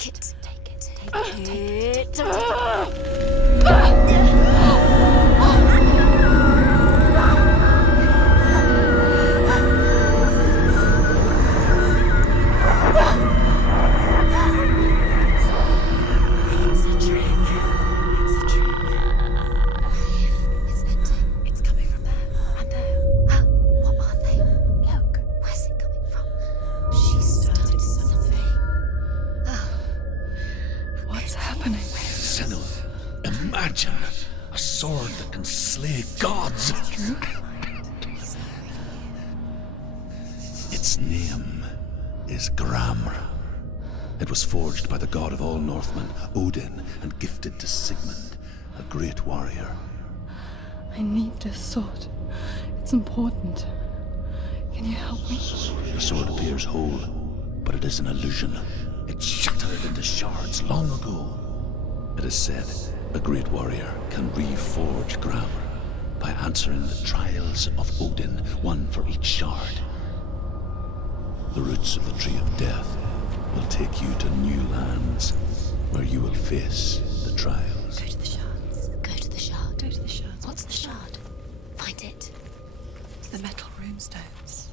Take it. Take it. Take Take it. it. Imagine a sword that can slay gods. Its name is Gramr. It was forged by the god of all Northmen, Odin, and gifted to Sigmund, a great warrior. I need this sword. It's important. Can you help me? The sword appears whole, but it is an illusion. It shattered into shards long ago. It is said a great warrior can reforge Gramr by answering the trials of Odin, one for each shard. The roots of the Tree of Death will take you to new lands where you will face the trials. Go to the shards. Go to the shard. Go to the shards. What's the shard? Find it. It's the metal runestones.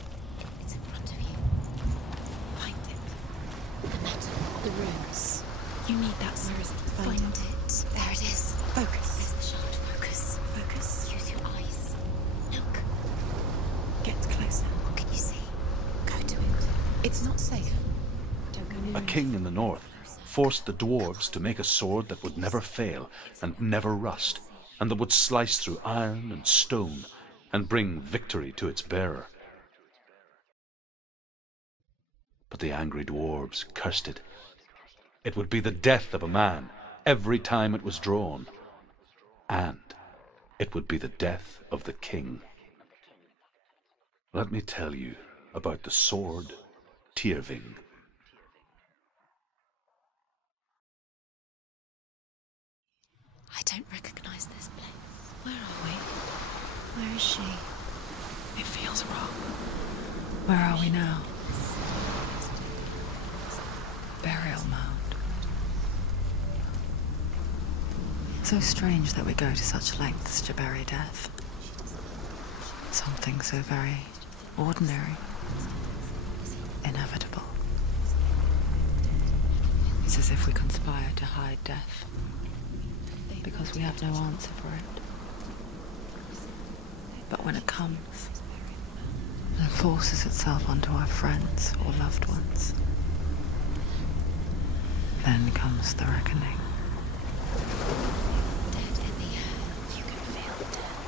It's in front of you. Find it. The metal. The runes. You need that. Where is it? Find it. There it is. Focus. There's the shard. Focus. Focus. Use your eyes. Look. Get closer. What can you see? Go to it. It's not safe. Don't go near A king in the north forced the dwarves to make a sword that would never fail and never rust, and that would slice through iron and stone and bring victory to its bearer. But the angry dwarves cursed it. It would be the death of a man every time it was drawn, and it would be the death of the king. Let me tell you about the sword Tyrving. I don't recognize this place. Where are we? Where is she? It feels wrong. Where are we now? Burial mound. So strange that we go to such lengths to bury death. Something so very ordinary, inevitable. It's as if we conspire to hide death, because we have no answer for it. But when it comes and forces itself onto our friends or loved ones, then comes the reckoning. Dead in the air. You can feel dead.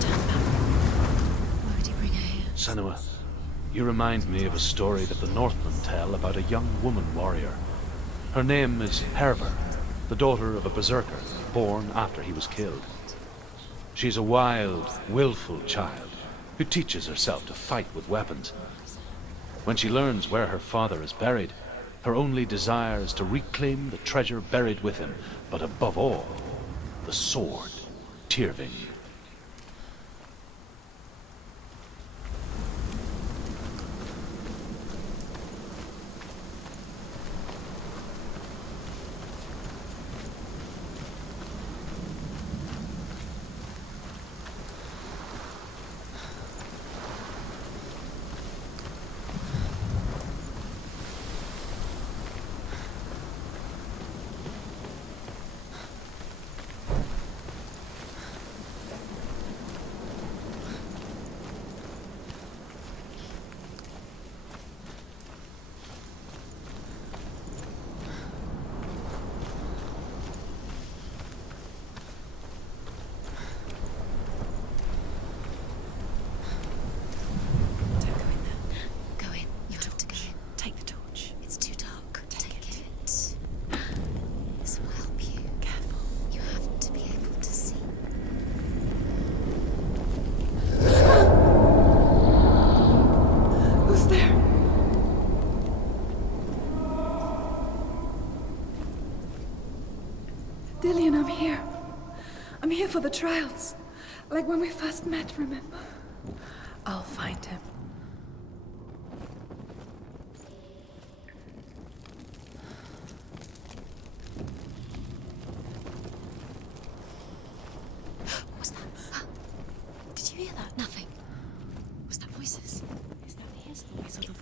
Turn back. Why would he bring her here? Senua, you remind me of a story that the Northmen tell about a young woman warrior. Her name is Hervor, the daughter of a berserker, born after he was killed. She's a wild, willful child who teaches herself to fight with weapons. When she learns where her father is buried, her only desire is to reclaim the treasure buried with him, but above all, the sword, Tyrving. I'm here for the trials. Like when we first met, remember? I'll find him.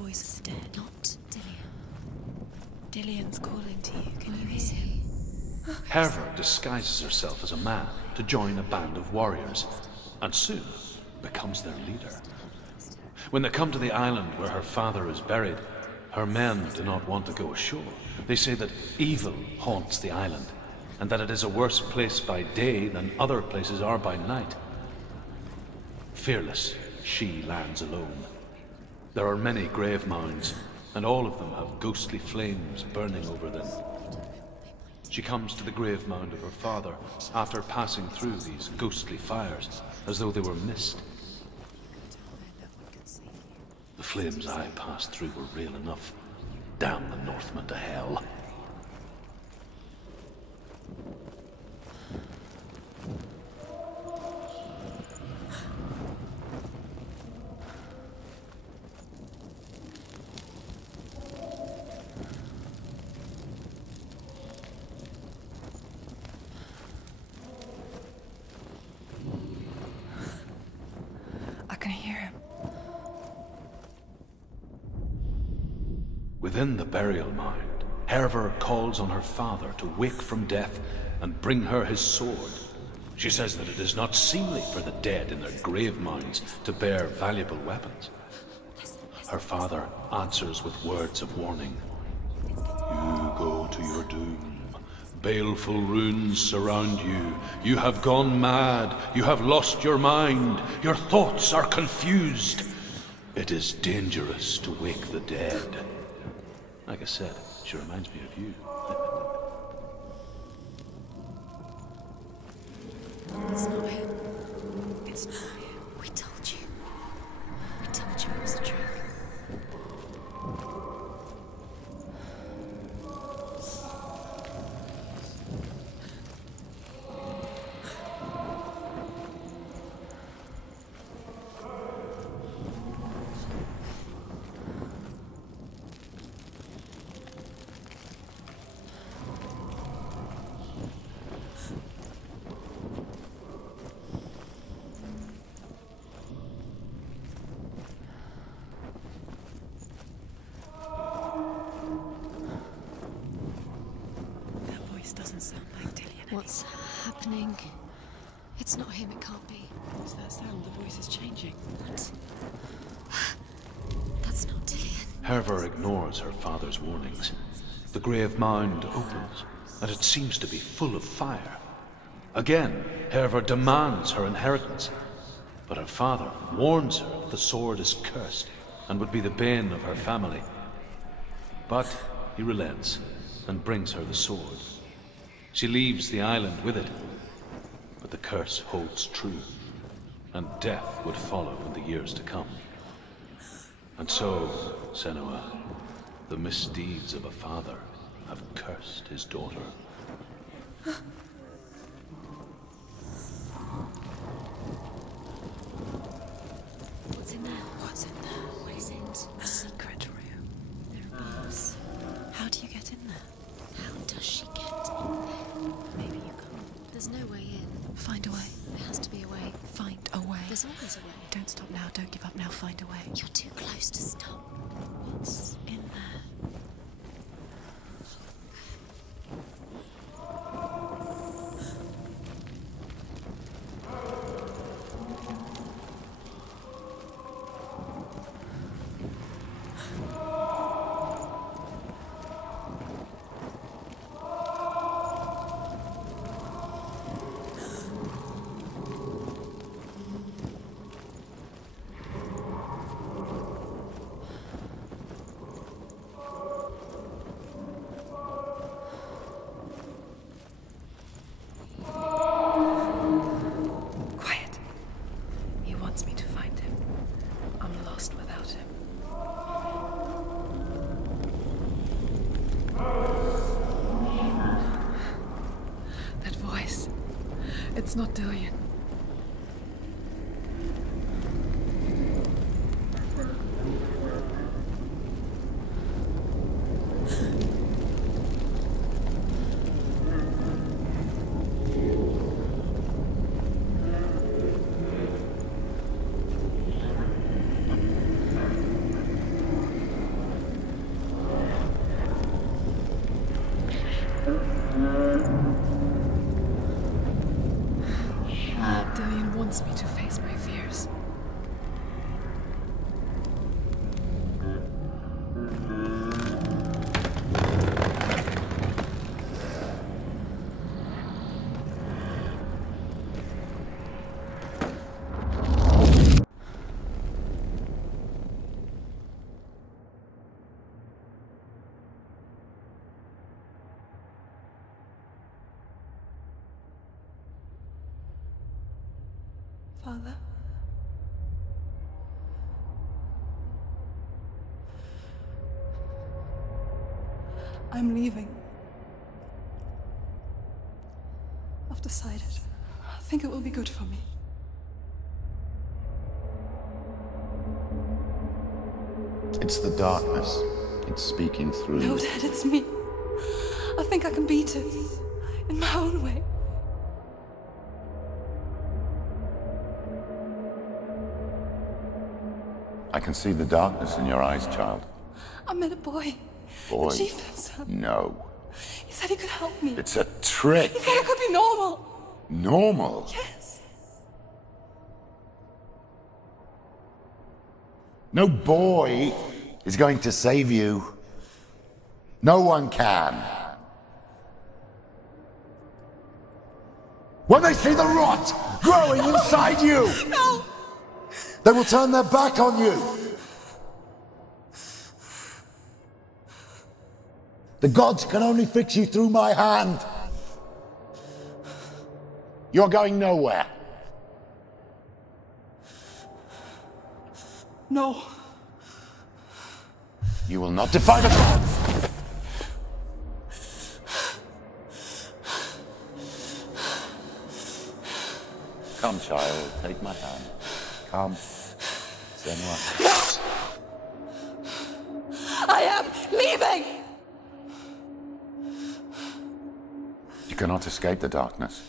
voice is dead. Not Dillian. Dillian's calling to you. Can you Where is hear him? he? Herver disguises herself as a man to join a band of warriors, and soon becomes their leader. When they come to the island where her father is buried, her men do not want to go ashore. They say that evil haunts the island, and that it is a worse place by day than other places are by night. Fearless, she lands alone. There are many grave mounds, and all of them have ghostly flames burning over them. She comes to the grave mound of her father after passing through these ghostly fires, as though they were mist. The flames I passed through were real enough. Damn the Northmen to hell. I can hear him. Within the burial mound, Herver calls on her father to wake from death and bring her his sword. She says that it is not seemly for the dead in their grave mounds to bear valuable weapons. Her father answers with words of warning. You go to your doom. Baleful runes surround you. You have gone mad. You have lost your mind. Your thoughts are confused. It is dangerous to wake the dead. Like I said, she reminds me of you. It's not him. It's not him. We told you. We told you it was a trick. Doesn't sound like Dillian. What's happening? It's not him, it can't be. What's that sound? The voice is changing. What? That's not Dillian. Herver ignores her father's warnings. The grave mound opens, and it seems to be full of fire. Again, Herver demands her inheritance, but her father warns her that the sword is cursed and would be the bane of her family. But he relents and brings her the sword. She leaves the island with it, but the curse holds true, and death would follow in the years to come. And so, Senua, the misdeeds of a father have cursed his daughter. What's in there? What's in there? What is it? A secret room. There are beams. How do you get in there? How does she get in there? Maybe you can't. There's no way in. Find a way. There has to be a way. Find a way. There's always a way. Don't stop now. Don't give up now. Find a way. You're too close to stop. What's in there? Quiet. He wants me to find him. I'm lost without him. That voice. It's not Dillian. wants me to face my fears. Father? I'm leaving. I've decided. I think it will be good for me. It's the darkness. It's speaking through No, you. Dad, it's me. I think I can beat it. In my own way. I can see the darkness in your eyes, child. I met a boy. Boy? The chieftain's son. No. He said he could help me. It's a trick. He said I could be normal. Normal? Yes. No boy is going to save you. No one can. When they see the rot growing inside you, No! they will turn their back on you. The gods can only fix you through my hand. You're going nowhere. No. You will not defy the gods. Come, child, take my hand. Come. Senua. I am leaving! You cannot escape the darkness.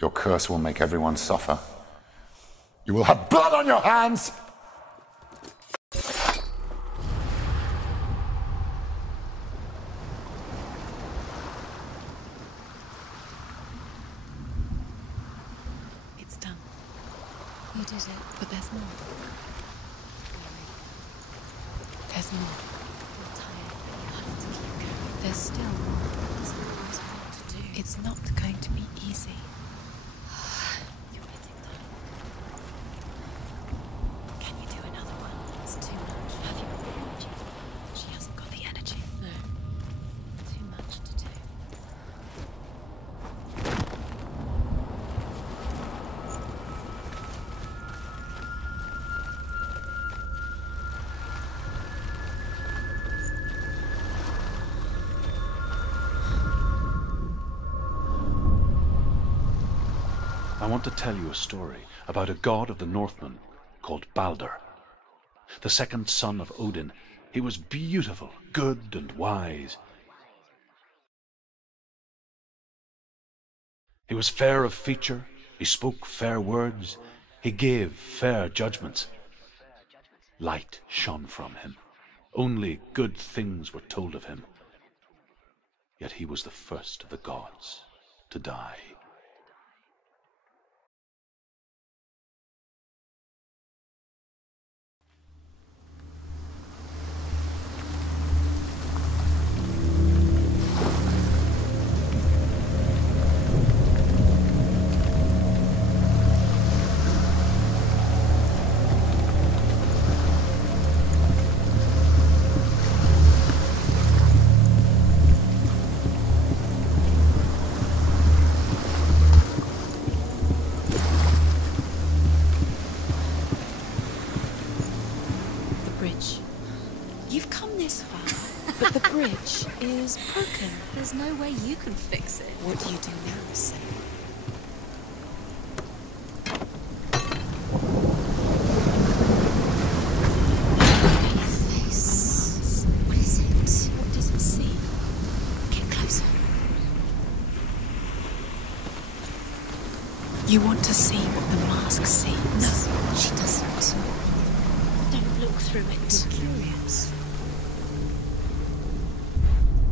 Your curse will make everyone suffer. You will have blood on your hands! It's done. You did it. But there's more. There's more. You're tired, but you have to keep going. There's still more. There's always more to do. It's not going to be easy. You're getting done. Can you do another one? It's too much. Have you got the energy? She hasn't got the energy. No. Too much to do. I want to tell you a story about a god of the Northmen called Baldur. The second son of Odin, he was beautiful, good and wise. He was fair of feature, he spoke fair words, he gave fair judgments. Light shone from him. Only good things were told of him. Yet he was the first of the gods to die. You've come this far, but the bridge is broken. There's no way you can fix it. What do you do now, Sam? Face. What is it? What does it see? Get closer. You want to see what the mask sees? No, she doesn't. Don't look through it. You're curious.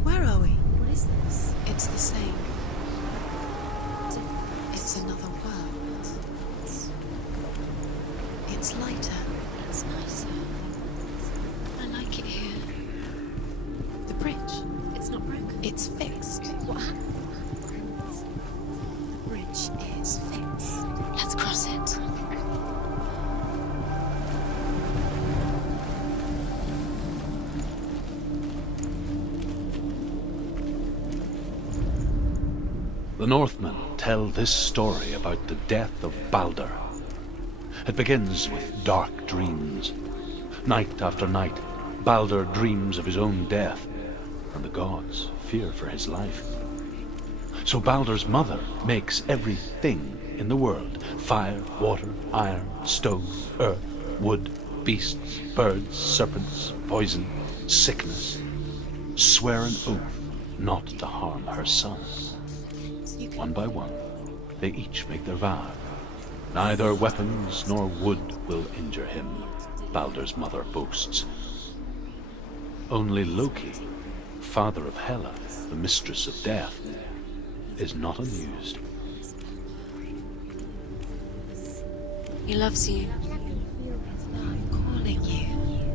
Where are we? What is this? It's the same. Different. It's another world. It's fixed. What happens? The bridge is fixed. Let's cross it. The Northmen tell this story about the death of Baldur. It begins with dark dreams. Night after night, Baldur dreams of his own death, and the gods fear for his life. So Baldur's mother makes everything in the world: fire, water, iron, stone, earth, wood, beasts, birds, serpents, poison, sickness, swear an oath not to harm her son. One by one, they each make their vow. Neither weapons nor wood will injure him, Baldur's mother boasts. Only Loki, father of Hela, the mistress of death, is not amused. He loves you. I'm calling you.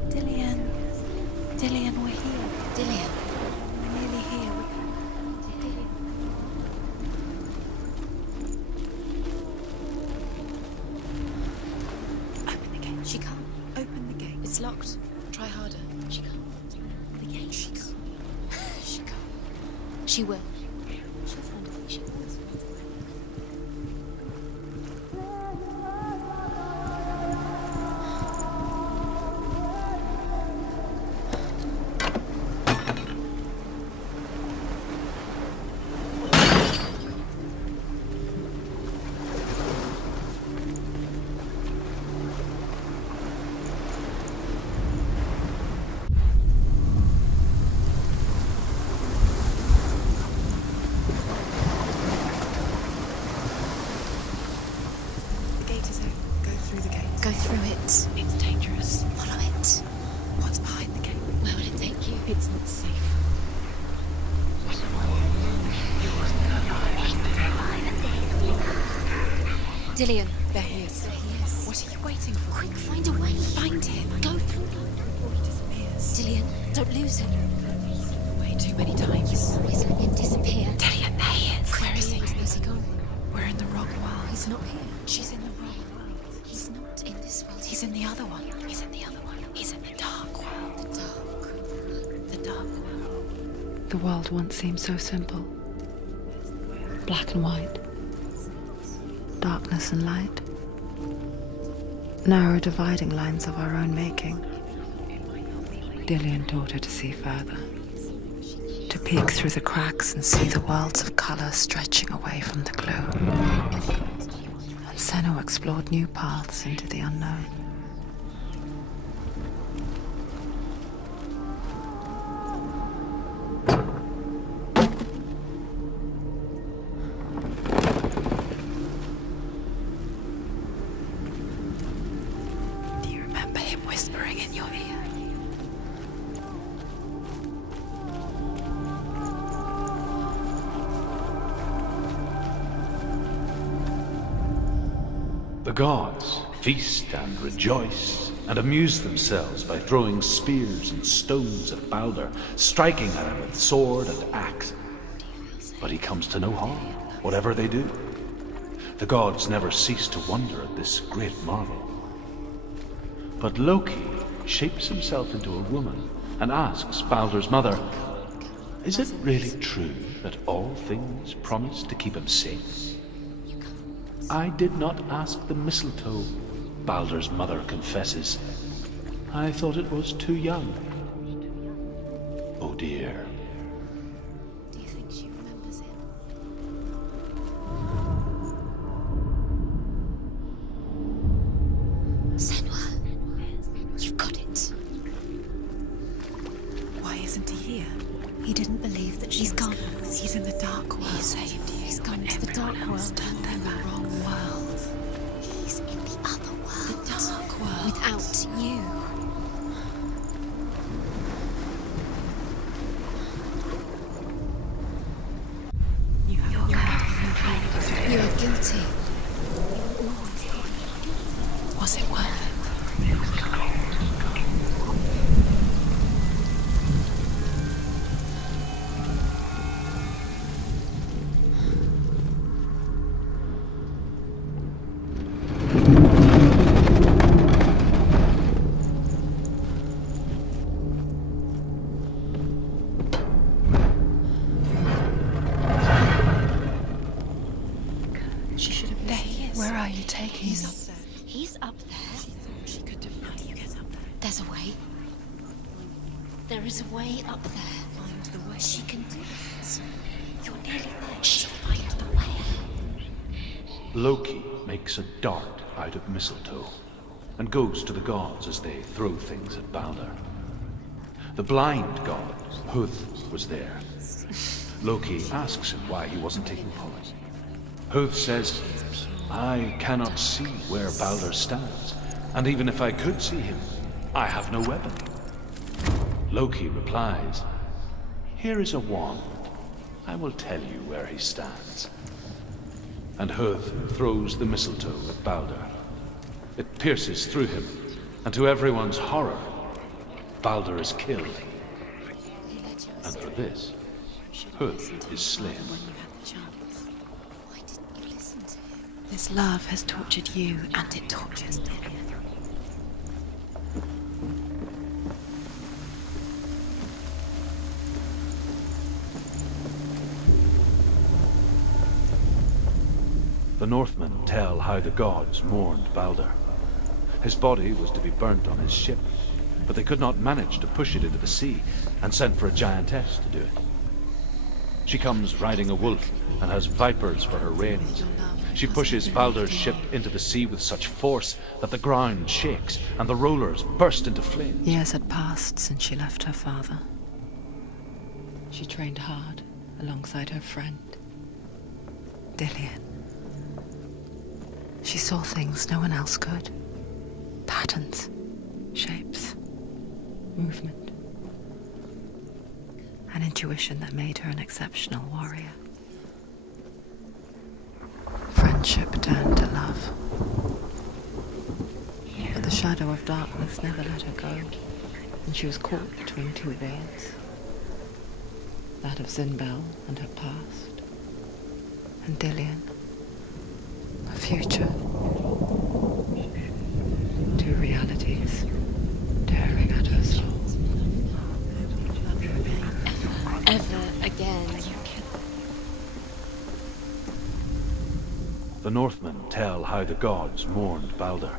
Dillian. Dillian, we're here. Dillian. We're nearly here. Dillian. Open the gate. She can't. Open the gate. It's locked. Try harder. She can't. The gate. She can't. She can't. She will. She'll find a way. She will. Go through it. It's dangerous. Follow it. What's behind the gate? Where will it take you? It's not safe. Dillian. There he is. There he is. What are you waiting for? Quick, find a way. Find him. Go through before he disappears. Dillian, don't lose him. Way too many times. Always let him disappear. Dillian, there he is. Where is he? Where's he gone? We're in the wrong world. He's not here. She's in the wrong world. He's not in this world. He's in the other one. He's in the other one. He's in the dark world. The dark world. The world once seemed so simple. Black and white. Darkness and light. Narrow dividing lines of our own making. Dillian taught her to see further. To peek through the cracks and see the worlds of colour stretching away from the gloom. And Senua explored new paths into the unknown. Do you remember him whispering in your ear? The gods feast and rejoice and amuse themselves by throwing spears and stones at Baldur, striking at him with sword and axe. But he comes to no harm, whatever they do. The gods never cease to wonder at this great marvel. But Loki shapes himself into a woman and asks Baldur's mother, "Is it really true that all things promise to keep him safe?" "I did not ask the mistletoe," Baldur's mother confesses. "I thought it was too young." Oh dear. Do you think she remembers him? Senua, you've got it. Why isn't he here? He didn't believe that she's gone. He's in the dark world. He saved you. He's gone to the dark world. Turned their back. Wrong world. He's in the other world. The dark world. Without you. You are guilty. Was it worth it? He's up there. She thought she could defeat. How do you get up there? There's a way. There is a way up there. Find the way. She can do this. You're nearly there. She'll find the way. Loki makes a dart out of mistletoe and goes to the gods as they throw things at Balder. The blind god, Huth, was there. Loki asks him why he wasn't taking part. Huth says, I cannot see where Balder stands, and even if I could see him, I have no weapon. Loki replies, here is a wand. I will tell you where he stands. And Huth throws the mistletoe at Balder. It pierces through him, and to everyone's horror, Balder is killed. And for this, Huth is slain. Why didn't you listen to him? This love has tortured you, and it tortures Dillion. The Northmen tell how the gods mourned Balder. His body was to be burnt on his ship, but they could not manage to push it into the sea and sent for a giantess to do it. She comes riding a wolf and has vipers for her reins. She pushes Balder's ship into the sea with such force that the ground shakes and the rollers burst into flames. Years had passed since she left her father. She trained hard alongside her friend, Dillion. She saw things no one else could. Patterns, shapes, movement. An intuition that made her an exceptional warrior. Friendship turned to love. But the shadow of darkness never let her go, and she was caught between two veils. That of Zinbel and her past, and Dillion, her future. Two realities tearing at her soul. Ever again. The Northmen tell how the gods mourned Balder.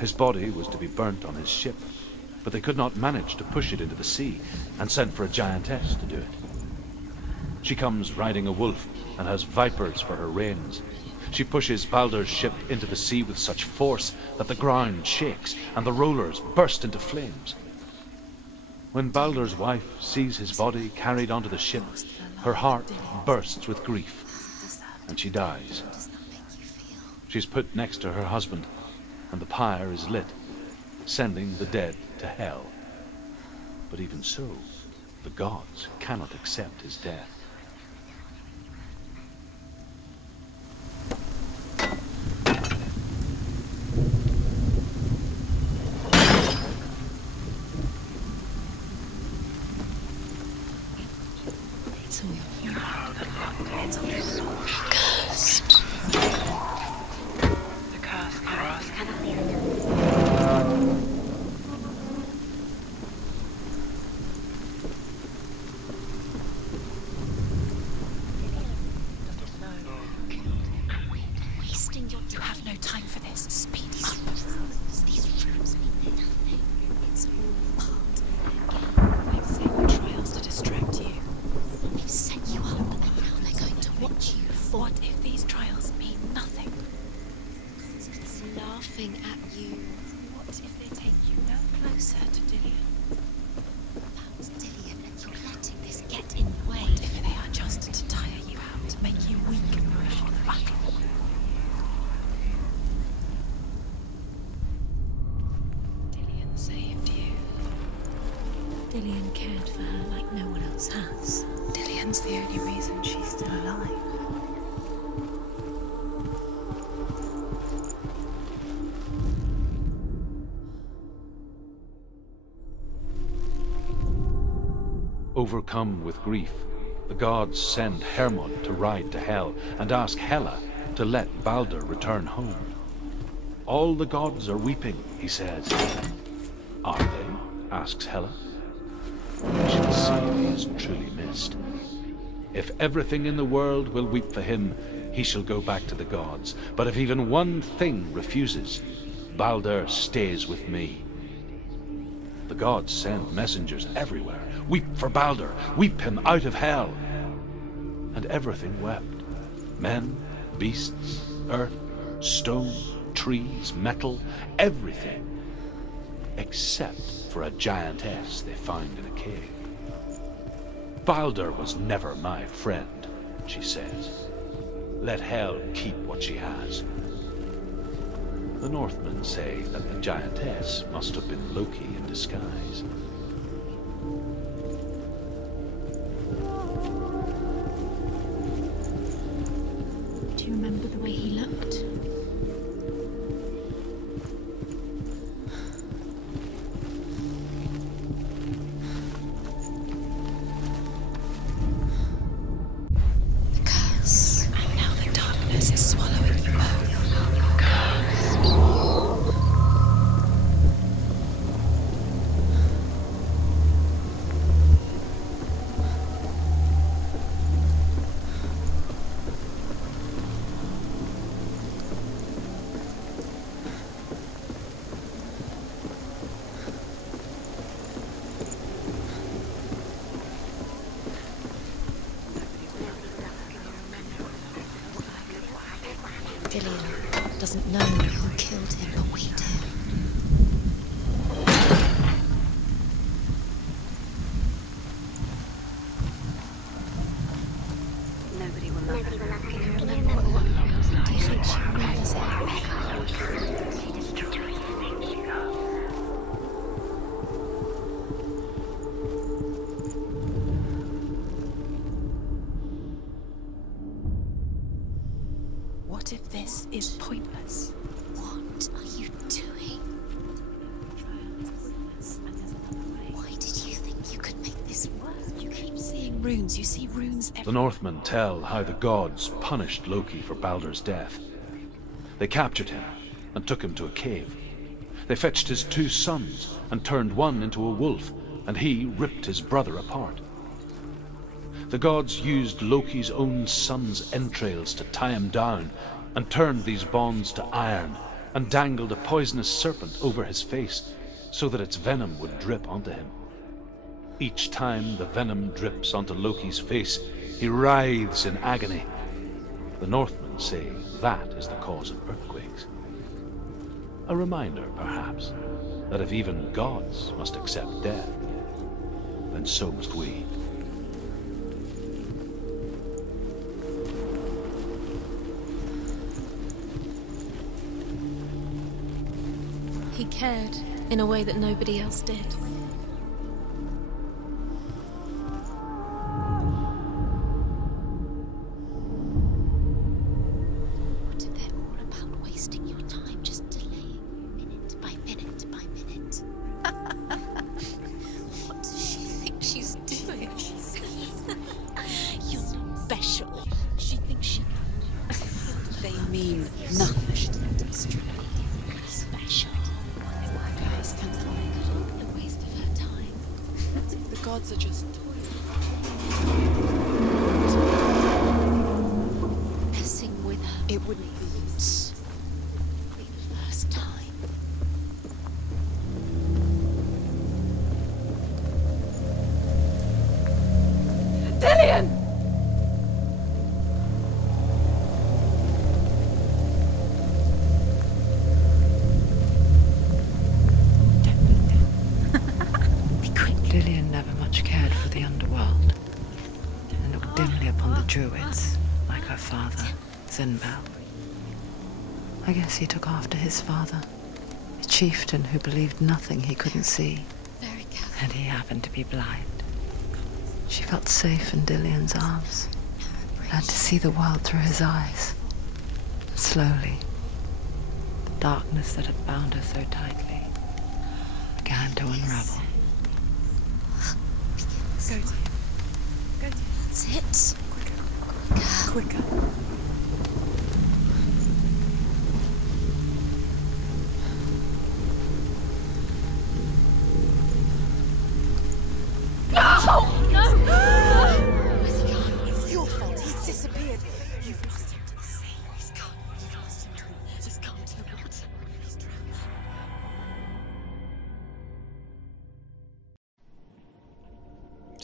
His body was to be burnt on his ship, but they could not manage to push it into the sea and sent for a giantess to do it. She comes riding a wolf and has vipers for her reins. She pushes Balder's ship into the sea with such force that the ground shakes and the rollers burst into flames. When Balder's wife sees his body carried onto the ship, her heart bursts with grief, and she dies. She's put next to her husband, and the pyre is lit, sending the dead to hell. But even so, the gods cannot accept his death. You have no time for this. Speed up. These rooms mean nothing. It's all part of their game. They've set your trials to distract you. They've set you up, and now they're going to watch you. What if these trials mean nothing? It's laughing at you. What if they take you no closer to Dillion? That's Dillion, and you're letting this get in the way. What if they are just to tire you out, to make you weak before the battle? Saved you. Dillion cared for her like no one else has. Dillion's the only reason she's still alive. Overcome with grief, the gods send Hermod to ride to Hell and ask Hela to let Balder return home. All the gods are weeping, he says. Are they? Asks Hela. We shall see if he is truly missed. If everything in the world will weep for him, he shall go back to the gods. But if even one thing refuses, Baldur stays with me. The gods send messengers everywhere. Weep for Baldur, weep him out of hell. And everything wept. Men, beasts, earth, stone, trees, metal, everything. Except for a giantess they found in a cave. Baldur was never my friend, she says. Let hell keep what she has. The Northmen say that the giantess must have been Loki in disguise. Do you remember the way he looked? Doesn't know who killed him, but we do. Nobody will love her. Can you remember what? Do you think she remembers it? What if this is pointless? What are you doing? Why did you think you could make this work? You keep seeing runes. You see runes everywhere. The Northmen tell how the gods punished Loki for Baldur's death. They captured him and took him to a cave. They fetched his 2 sons and turned one into a wolf, and he ripped his brother apart. The gods used Loki's own son's entrails to tie him down and turned these bonds to iron and dangled a poisonous serpent over his face so that its venom would drip onto him. Each time the venom drips onto Loki's face, he writhes in agony. The Northmen say that is the cause of earthquakes. A reminder, perhaps, that if even gods must accept death, then so must we. He cared in a way that nobody else did. What if they're all about wasting your time, just delaying minute by minute by minute? What does she think she's doing? You're special. She thinks she... They mean nothing. Gods are just messing with her. It wouldn't be the first time. Dillion! Dillion never much cared for the underworld and looked dimly upon the druids, like her father, Zinbel. I guess he took after his father, a chieftain who believed nothing he couldn't see, and he happened to be blind. She felt safe in Dillion's arms, learned to see the world through his eyes. And slowly, the darkness that had bound her so tightly began to unravel. Go to him. Go to him. That's it. Quicker. Quicker. No! Where's he gone? It's your fault. He's disappeared. You've lost him to the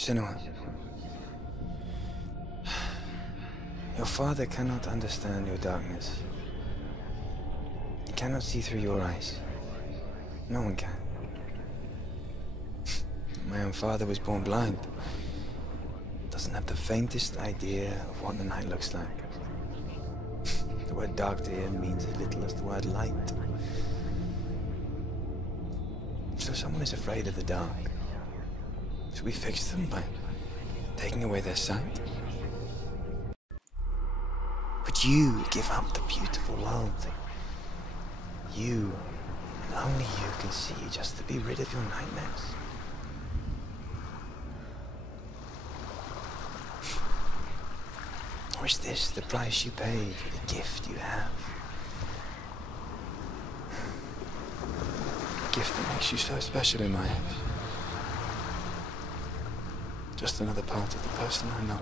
Senua. Your father cannot understand your darkness. He cannot see through your eyes. No one can. My own father was born blind. Doesn't have the faintest idea of what the night looks like. The word dark to him means as little as the word light. So someone is afraid of the dark. Should we fix them by taking away their sight? Would you give up the beautiful world that you, and only you, can see just to be rid of your nightmares? Or is this the price you pay for the gift you have? A gift that makes you so special in my eyes. Just another part of the person I know.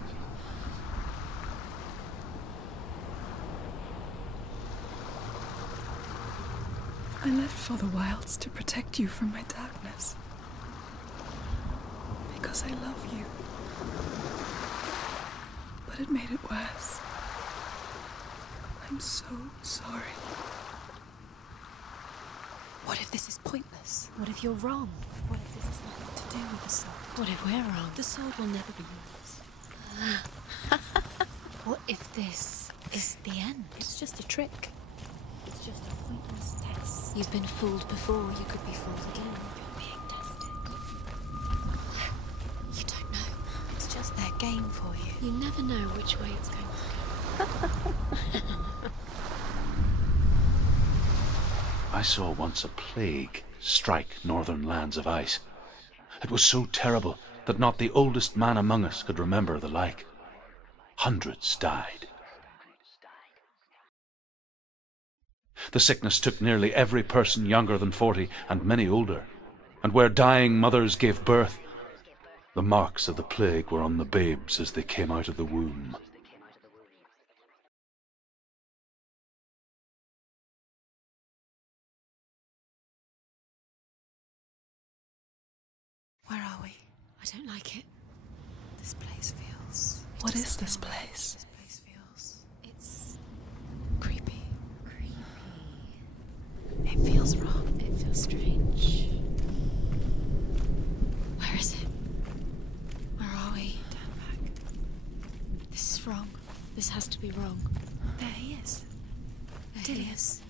I left for the wilds to protect you from my darkness. Because I love you. But it made it worse. I'm so sorry. What if this is pointless? What if you're wrong? What if this has nothing to do with the sword? What if we're wrong? The sword will never be yours. What if this is the end? It's just a trick. It's just a pointless test. You've been fooled before, you could be fooled again. You're being tested. You don't know. It's just their game for you. You never know which way it's going to go. I saw once a plague strike northern lands of ice. It was so terrible that not the oldest man among us could remember the like. Hundreds died. The sickness took nearly every person younger than 40 and many older, and where dying mothers gave birth, the marks of the plague were on the babes as they came out of the womb. Where are we? I don't like it. This place feels... What is this place? This place feels... It's... creepy. Creepy. It feels wrong. It feels strange. Where is it? Where are we? Turn back. This is wrong. This has to be wrong. There he is. There he is.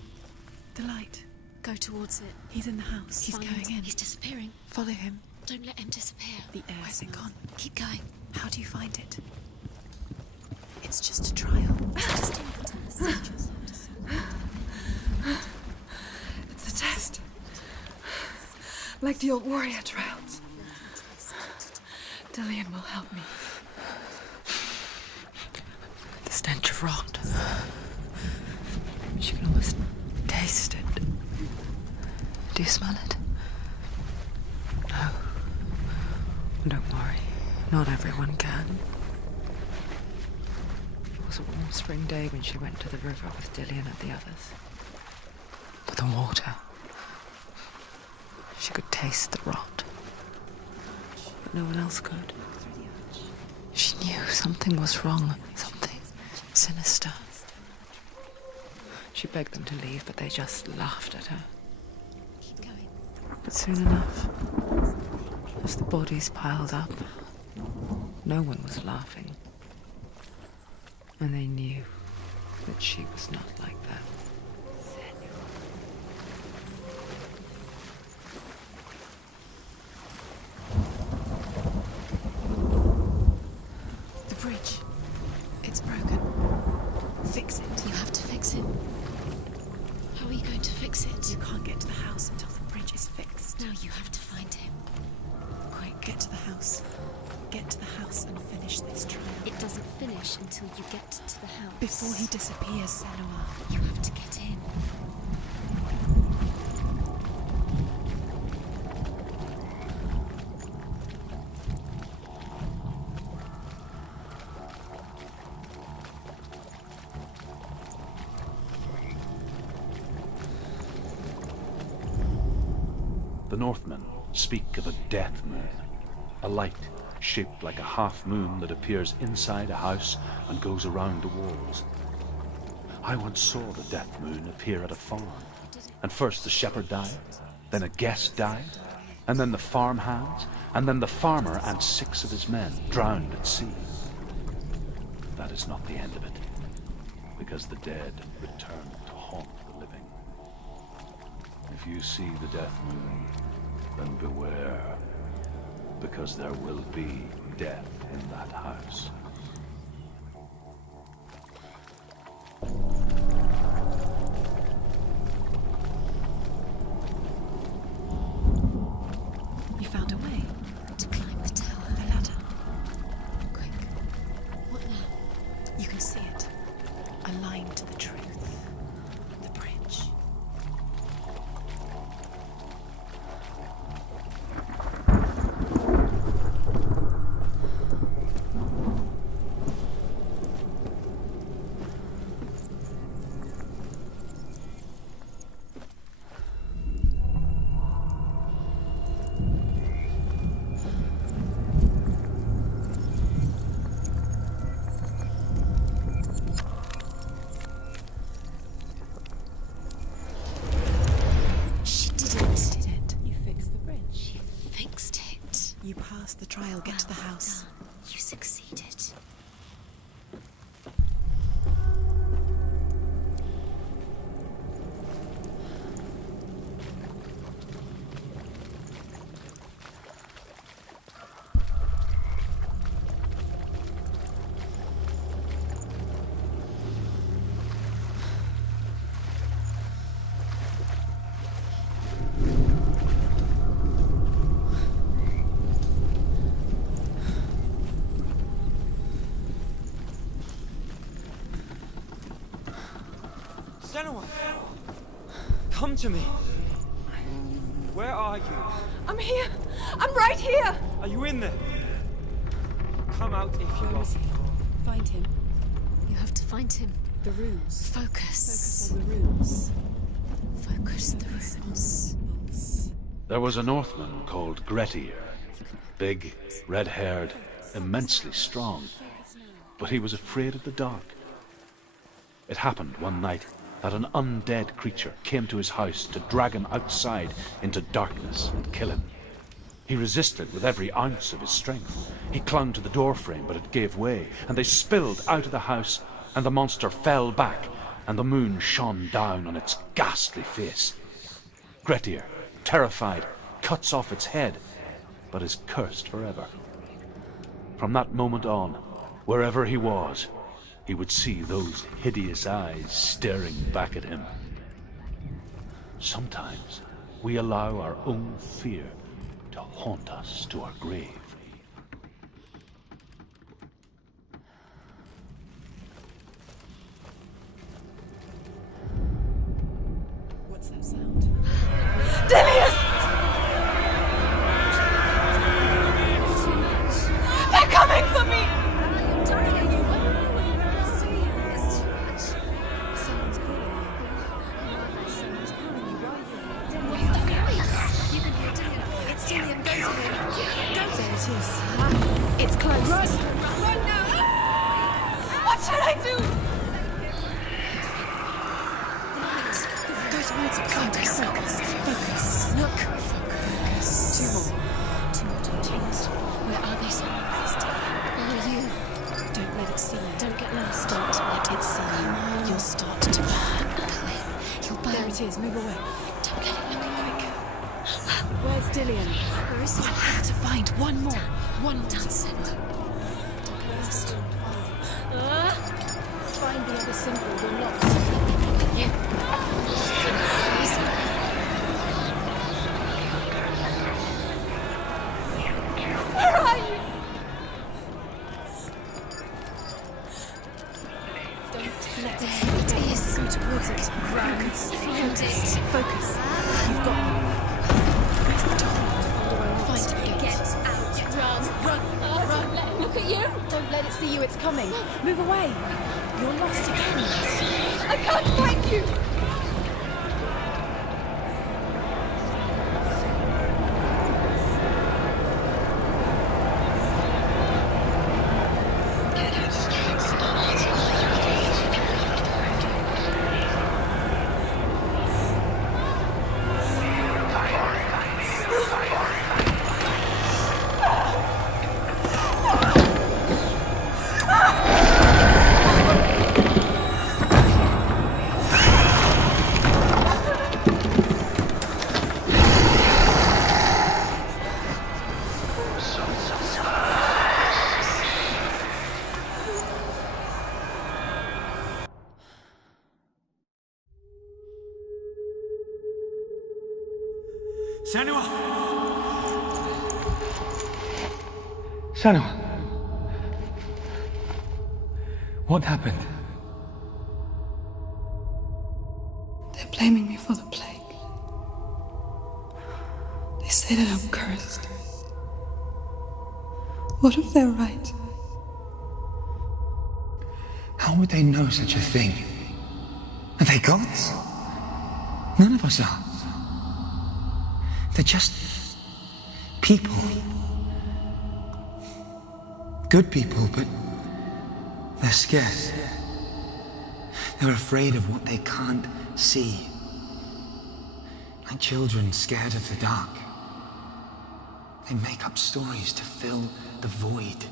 The light. Go towards it. He's in the house. He's Find- going in. He's disappearing. Follow him. Don't let him disappear. The air Where's it signal. gone? Keep going. How do you find it? It's just a trial. It's a test. Like the old warrior trials. Dillian will help me. The stench of rot. She can almost taste it. Do you smell it? No. Don't worry. Not everyone can. It was a warm spring day when she went to the river with Dillian and the others. But the water... She could taste the rot. But no one else could. She knew something was wrong. Something sinister. She begged them to leave, but they just laughed at her. Keep going. But soon enough, as the bodies piled up, no one was laughing. And they knew that she was not like that. The bridge. It's broken. Fix it. You have to fix it. How are you going to fix it? You can't get to the house until the bridge is fixed. No, you have to find him. Quick, get to the house. Get to the house and finish this trial. It doesn't finish until you get to the house. Before he disappears, Senua. You have to get in. The Northmen speak of a death moon, a light shaped like a half-moon that appears inside a house and goes around the walls. I once saw the death moon appear at a farm, and first the shepherd died, then a guest died, and then the farmhands, and then the farmer and 6 of his men drowned at sea. That is not the end of it, because the dead return to haunt the living. If you see the death moon, then beware, because there will be death in that house. You found a way to climb the tower. The ladder. Quick. What now? You can see it. A line to the truth. The bridge. You pass the trial, get to the house. You succeeded. Senua! Come to me! Where are you? I'm here! I'm right here! Are you in there? Come out if you are. Find him. You have to find him. The runes. Focus. Focus on the runes. Focus the runes. There was a Northman called Grettir. Big, red-haired, immensely strong. But he was afraid of the dark. It happened one night that an undead creature came to his house to drag him outside into darkness and kill him. He resisted with every ounce of his strength. He clung to the doorframe, but it gave way, and they spilled out of the house, and the monster fell back, and the moon shone down on its ghastly face. Grettir, terrified, cuts off its head, but is cursed forever. From that moment on, wherever he was, he would see those hideous eyes staring back at him. Sometimes we allow our own fear to haunt us to our grave. What's that sound? Dillian! They're coming for me! Someone's calling you. Someone's calling you right You can hear Dillian. It's Dillian. Go to him. Go to there. It him. is. It's close. Run now. What should I do? Go towards it. Focus. Look. Focus. Two more. Where are they, Senua? Where are you? Don't let it see you. Don't get lost. Don't let it see you. You'll start to burn. You'll burn. There it is. Move away. Don't get it. Look quick. Where's Dillian? Where is he? I have to find one more. One more. Down, Senua. Don't get lost. Find the other symbol. You're lost. Where are you? Don't let it There see you. it is. Go towards it. Focus. Found it. Focus. You've got me. Where's the door? Find it. Get out. Run. Run. Look at you. Don't let it see you. It's coming. Move away. You're lost again. I can't find you! Senua! Senua! What happened? They're blaming me for the plague. They say that I'm cursed. What if they're right? How would they know such a thing? Are they gods? None of us are. They're just people. Good people, but they're scared. They're afraid of what they can't see. Like children scared of the dark. They make up stories to fill the void.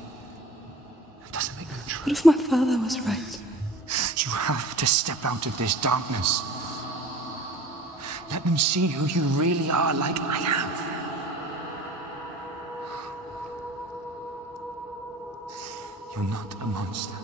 That doesn't make them true. What if my father was right? You have to step out of this darkness. Let them see who you really are, like I have. You're not a monster.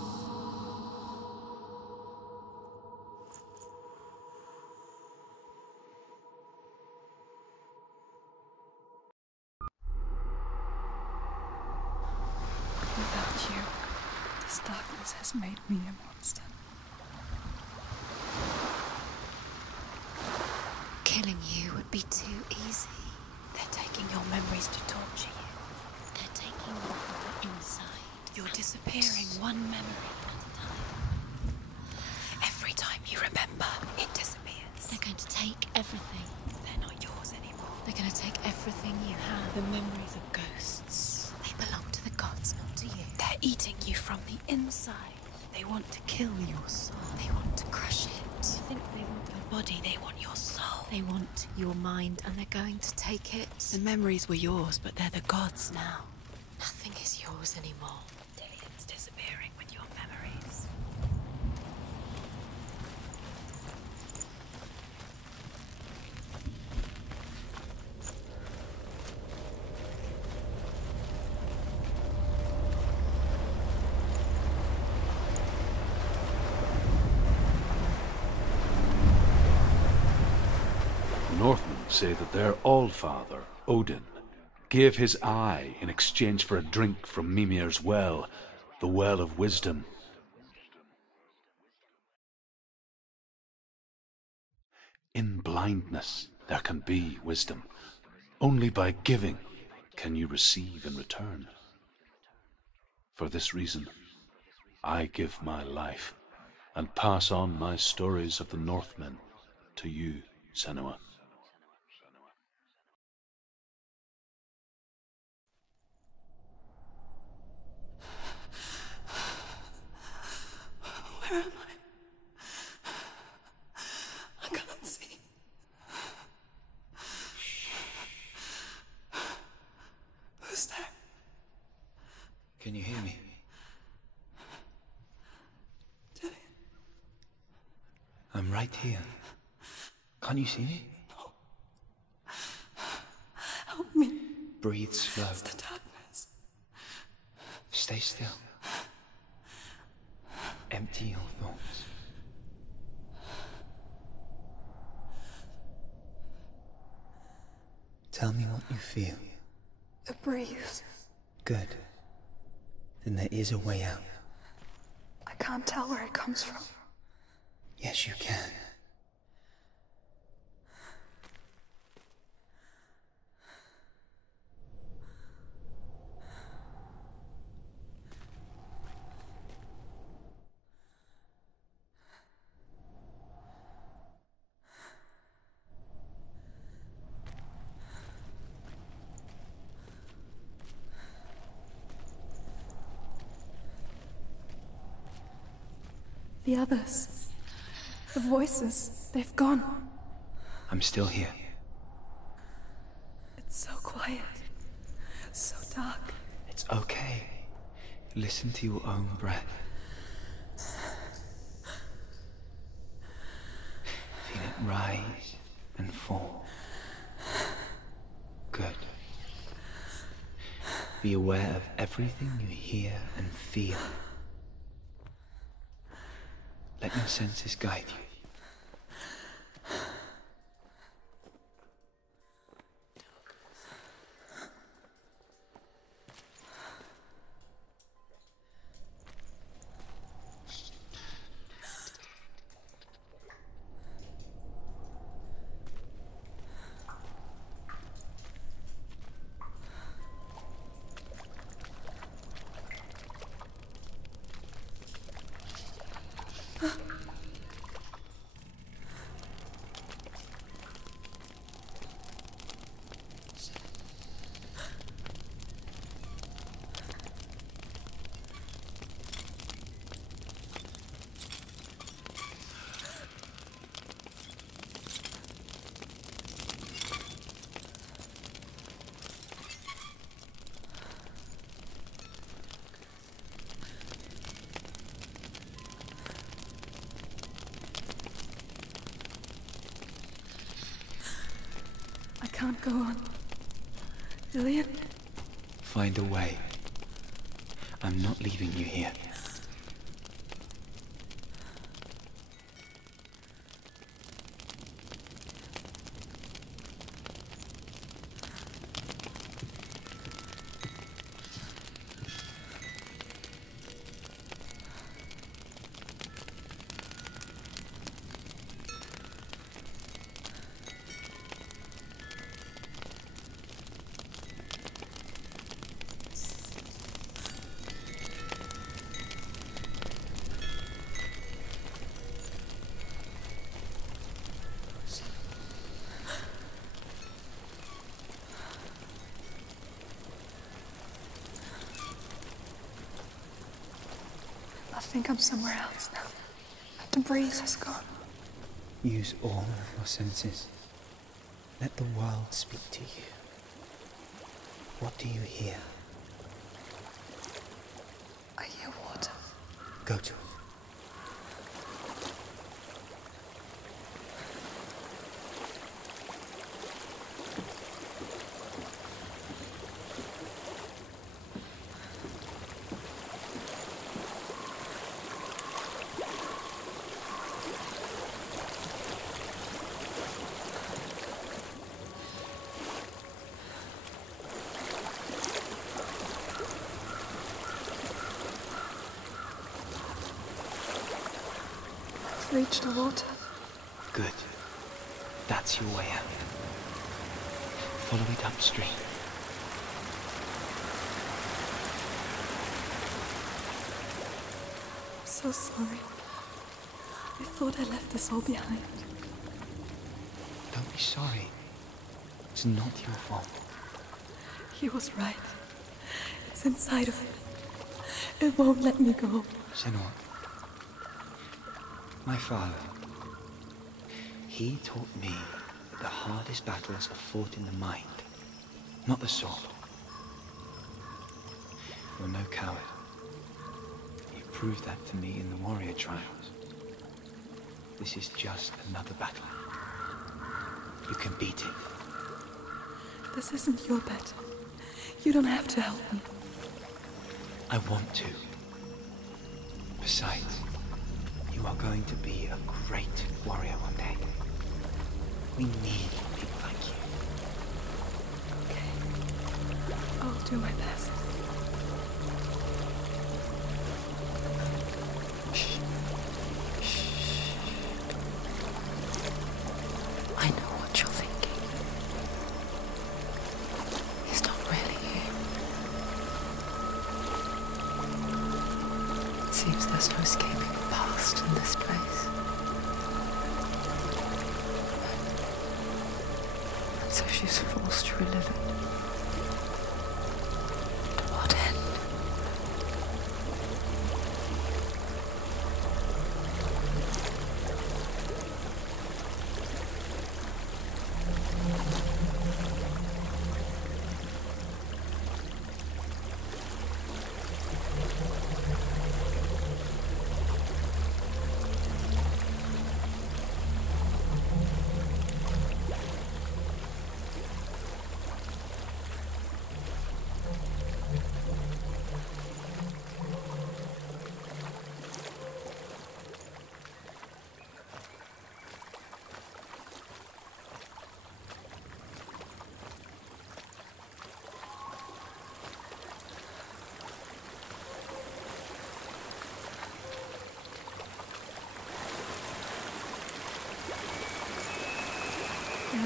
Without you, this darkness has made me a monster. Killing you would be too easy. They're taking your memories to torture you. They're taking you from the inside. You're disappearing one memory at a time. Every time you remember, it disappears. They're going to take everything. They're not yours anymore. They're going to take everything you have. The memories of ghosts. They belong to the gods, not to you. They're eating you from the inside. They want to kill your soul. They want to crush it. You think they want your body, they want your soul. They want your mind, and they're going to take it. The memories were yours, but they're the gods now. Nothing is yours anymore. Dillian's disappearing with your memories. Northmen say that their Allfather, Odin, gave his eye in exchange for a drink from Mimir's well, the Well of Wisdom. In blindness there can be wisdom. Only by giving can you receive in return. For this reason, I give my life and pass on my stories of the Northmen to you, Senua. Where am I can't see. Who's there? Can you hear me? Dillian. I'm right here. Can't you see me? No. Help me. Breathe slow. It's the darkness. Stay still. Empty your thoughts. Tell me what you feel. A breeze. Good. Then there is a way out. I can't tell where it comes from. Yes, you can. The others. The voices. They've gone. I'm still here. It's so quiet. So dark. It's okay. Listen to your own breath. Feel it rise and fall. Good. Be aware of everything you hear and feel. Let your senses guide you. I can't go on. Lillian? Find a way. I'm not leaving you here. I think I'm somewhere else now. The breeze has gone. Use all of your senses. Let the world speak to you. What do you hear? I hear water. Go to it. Reach the water. Good. That's your way out. Follow it upstream. I'm so sorry. I thought I left this all behind. Don't be sorry. It's not your fault. He was right. It's inside of it. It won't let me go. Senua. My father. He taught me that the hardest battles are fought in the mind, not the sword. You're no coward. You proved that to me in the warrior trials. This is just another battle. You can beat it. This isn't your battle. You don't have to help me. I want to. Besides, you are going to be a great warrior one day. We need people like you. Okay. I'll do my best. Shh. Shh. I know what you're thinking. He's not really here. It seems there's no escaping the past in this place. And so she's forced to relive it. To what end?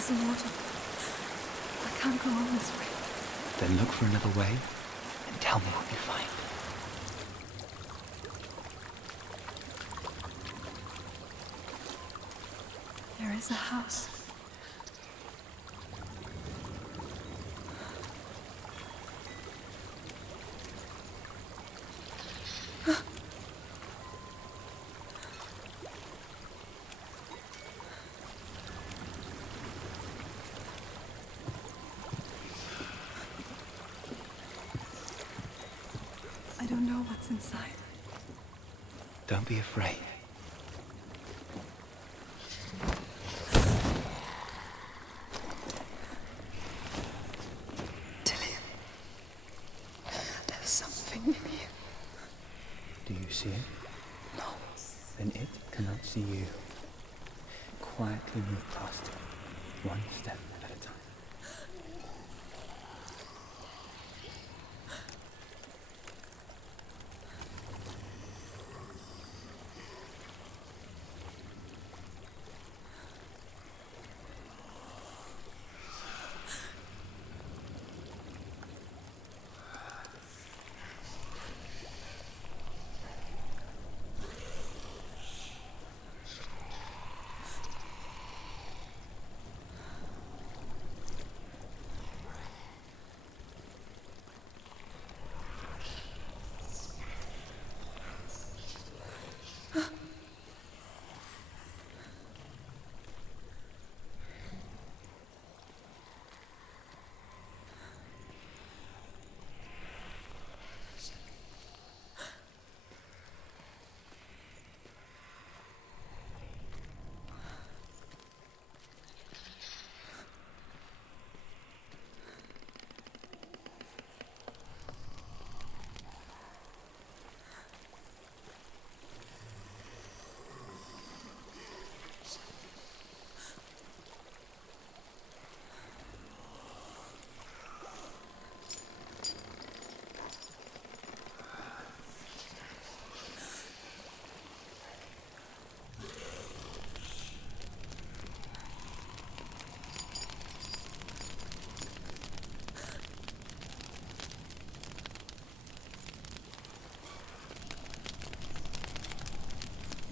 There's a waterfall. I can't go on this way. Then look for another way and tell me what you find. There is a house. I don't know what's inside. Don't be afraid. There's something in here. Do you see it? No. Then it cannot see you. Quietly move past it, one step at a time.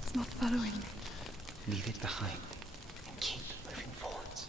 It's not following me. Leave it behind and keep moving forwards.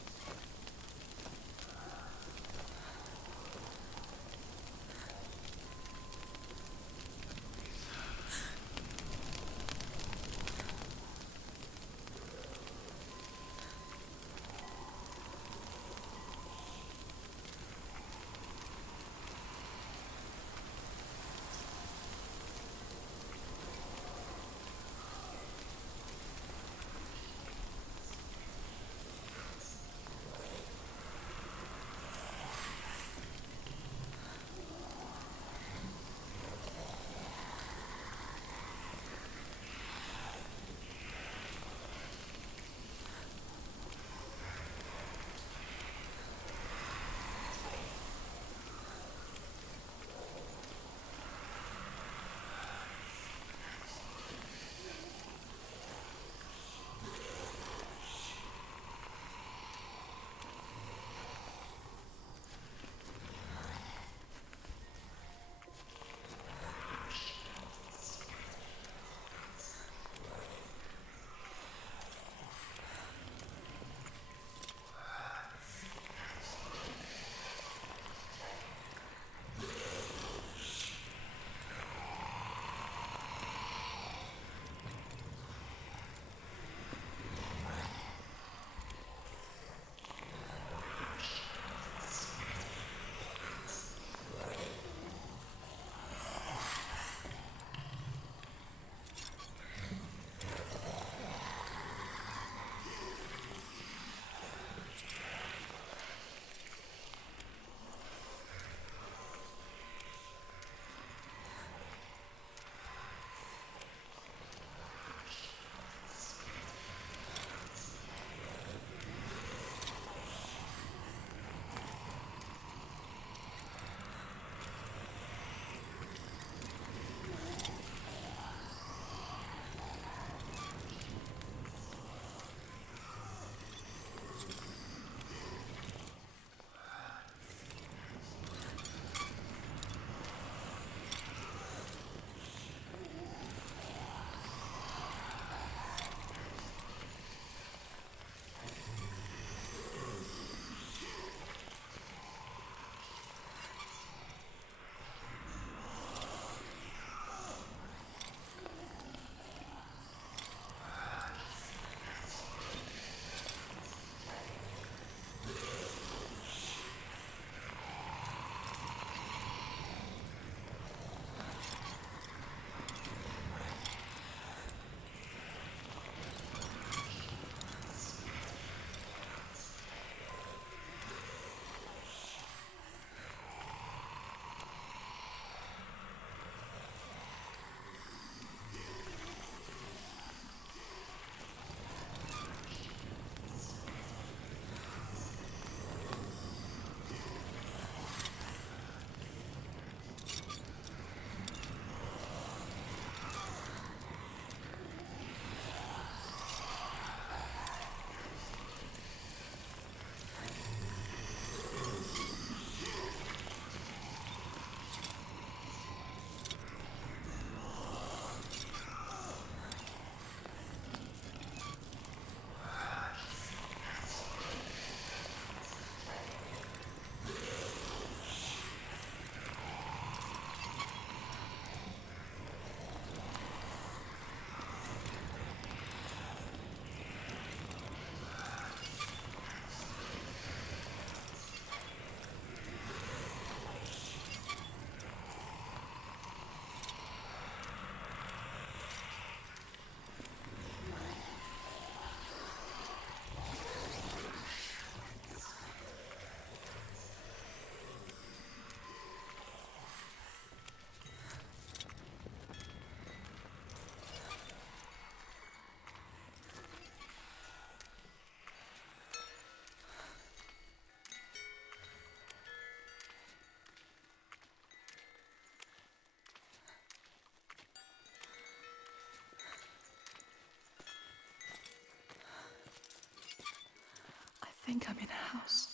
think I'm in a house.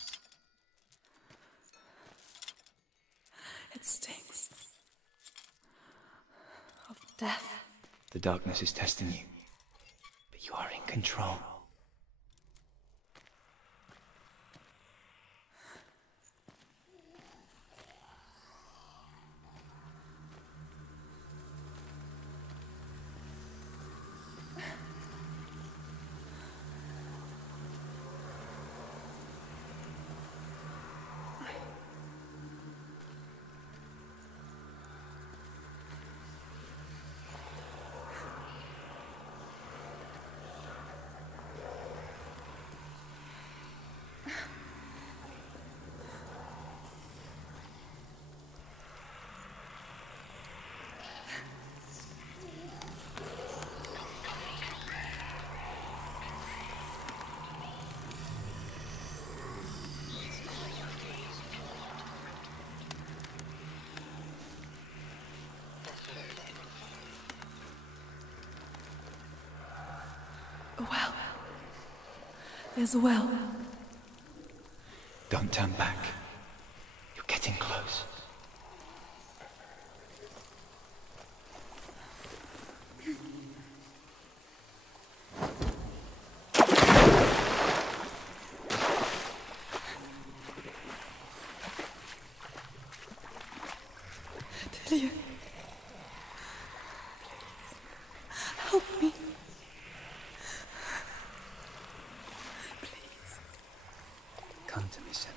It stinks of death. The darkness is testing you, but you are in control. A well. There's a well. Don't turn back. You're getting close. Dillion. Help me. Please. Come to me, Senua.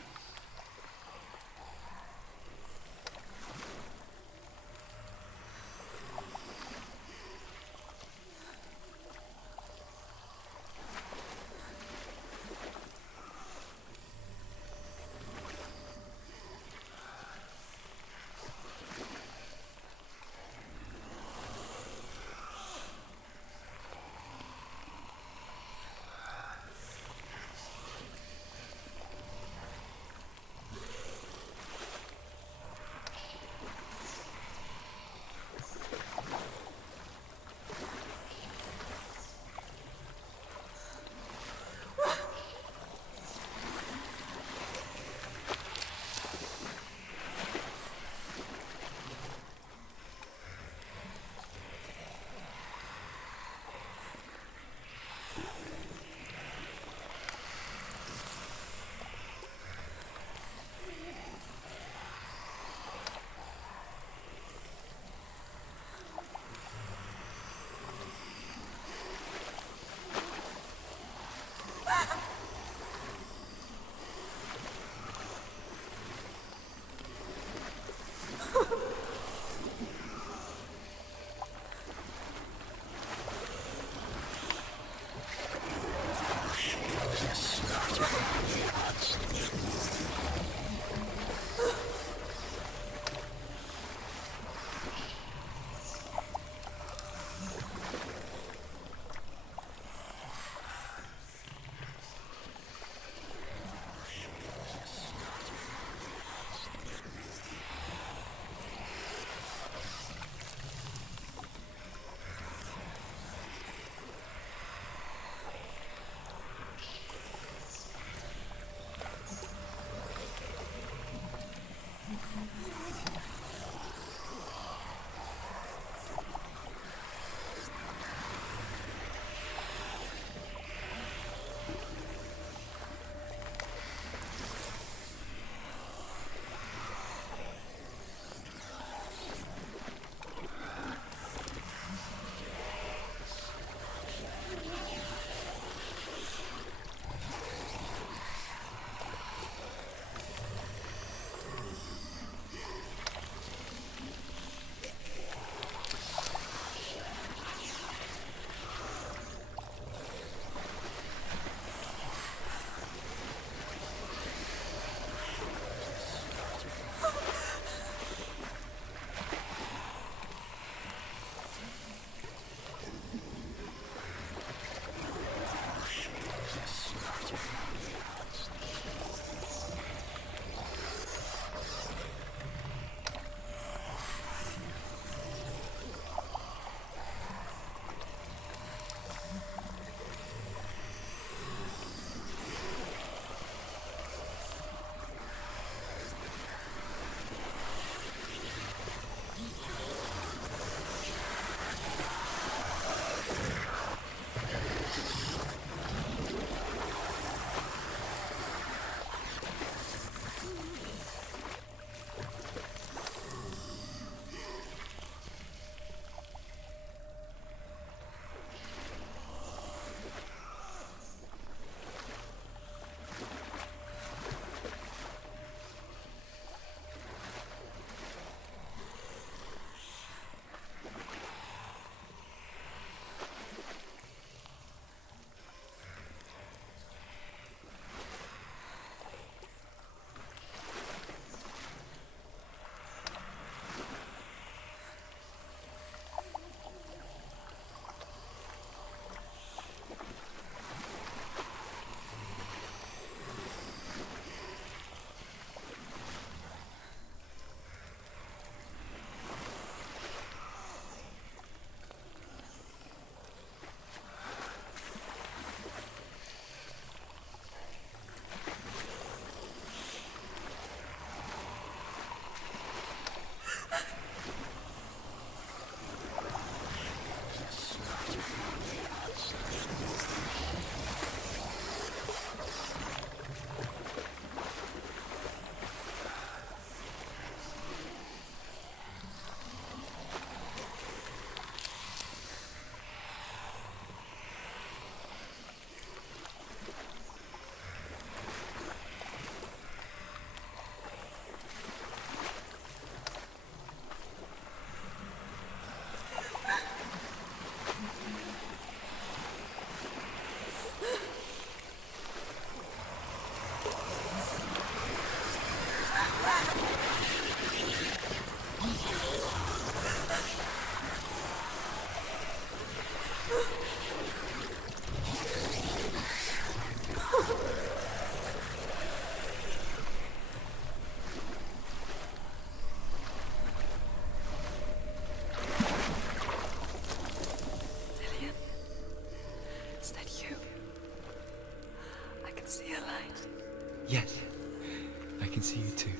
see you too.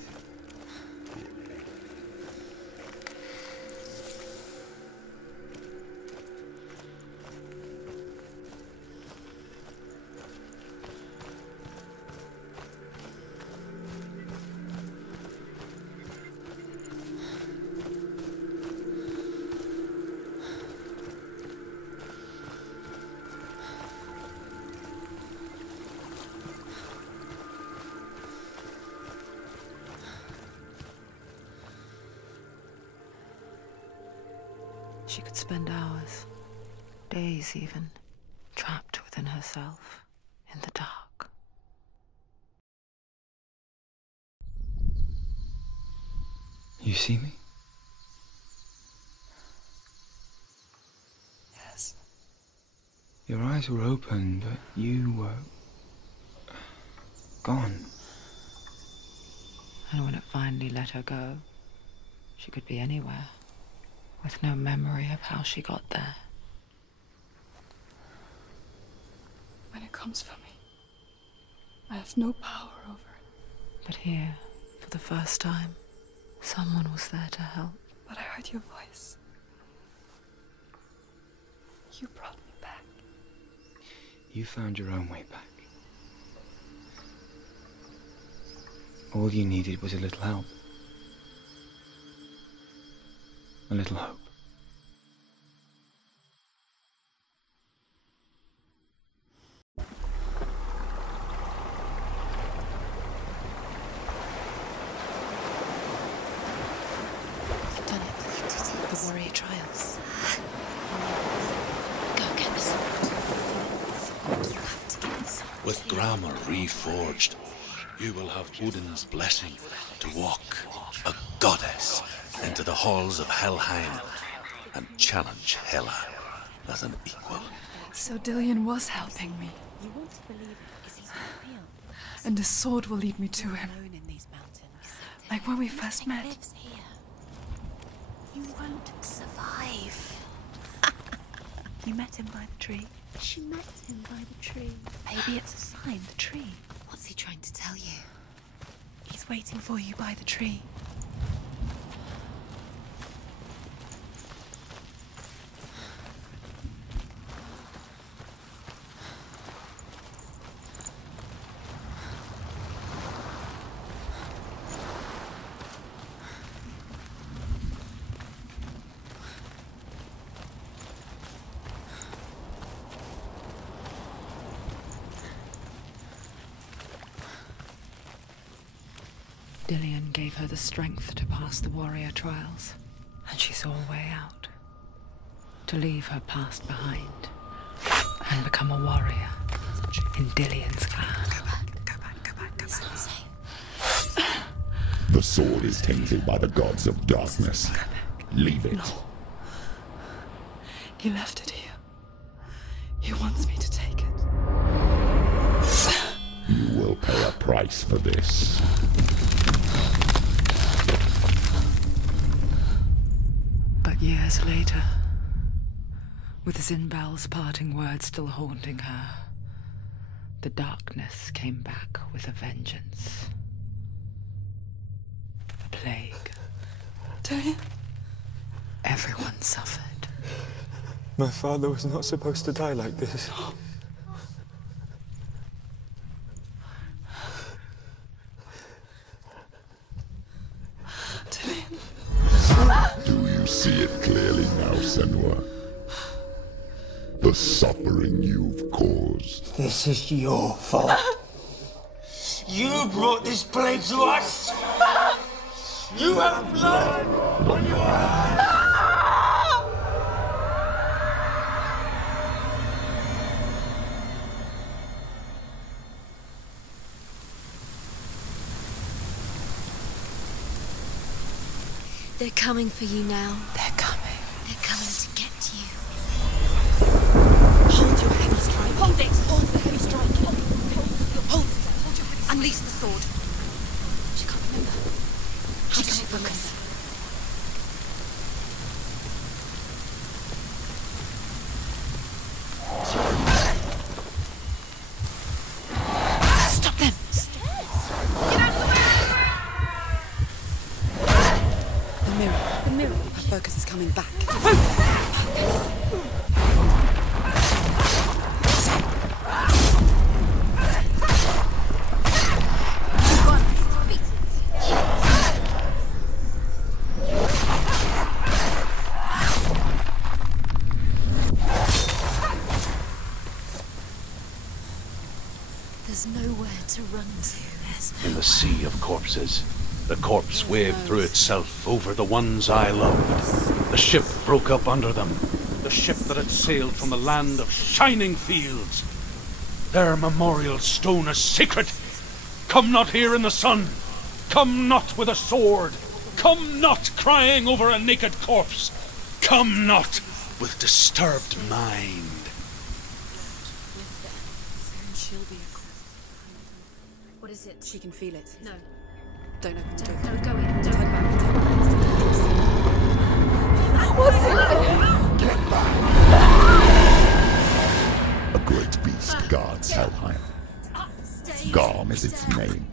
She could spend hours, days even, trapped within herself, in the dark. You see me? Yes. Your eyes were open, but you were gone. And when it finally let her go, she could be anywhere, with no memory of how she got there. When it comes for me, I have no power over it. But here, for the first time, someone was there to help. But I heard your voice. You brought me back. You found your own way back. All you needed was a little help. A little hope. You've done it. You did it. The warrior trials. Go get the sword. You have to get the sword. With Gramr reforged, you will have Odin's blessing to walk, a goddess, into the halls of Helheim and challenge Hela as an equal. So Dillion was helping me. You want to believe it is real. And the sword will lead me to him. Alone in these mountains. Like when we first met. Lives here. You won't survive. You met him by the tree. She met him by the tree. Maybe it's a sign, the tree. What's he trying to tell you? He's waiting for you by the tree. Dillion gave her the strength to pass the warrior trials, and she saw a way out. To leave her past behind, and become a warrior in Dillion's clan. Go back. It's not safe. The sword is tainted by the gods of darkness. Leave it. No. He left it here. He wants me to take it. You will pay a price for this. But years later, with Zinbal's parting words still haunting her, the darkness came back with a vengeance. A plague. Dillion? Everyone suffered. My father was not supposed to die like this. Do you see it clearly now, Senua? The suffering you've caused. This is your fault. You brought this plague to us! You have blood on your hands! They're coming for you now. They're coming. They're coming to get you. Hold your heavy strike. Hold it. Hold the heavy strike. Hold it. Hold your heavy strike. Unleash the sword. She can't remember. How does she focus? Stop them! Get out of the way! The mirror. Her focus is coming back. There's nowhere to run to. In the sea of corpses, the corpse waved through itself over the ones I loved. The ship broke up under them. The ship that had sailed from the land of shining fields. Their memorial stone is sacred. Come not here in the sun. Come not with a sword. Come not crying over a naked corpse. Come not with disturbed mind. She'll be a corpse. What is it? She can feel it. No. Don't open the door. No, go in. Turn Don't. back. Turn back. What's in there? Get back! A great beast guards Helheim. Stay. Gramr is its name,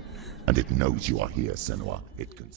and it knows you are here, Senua. It can...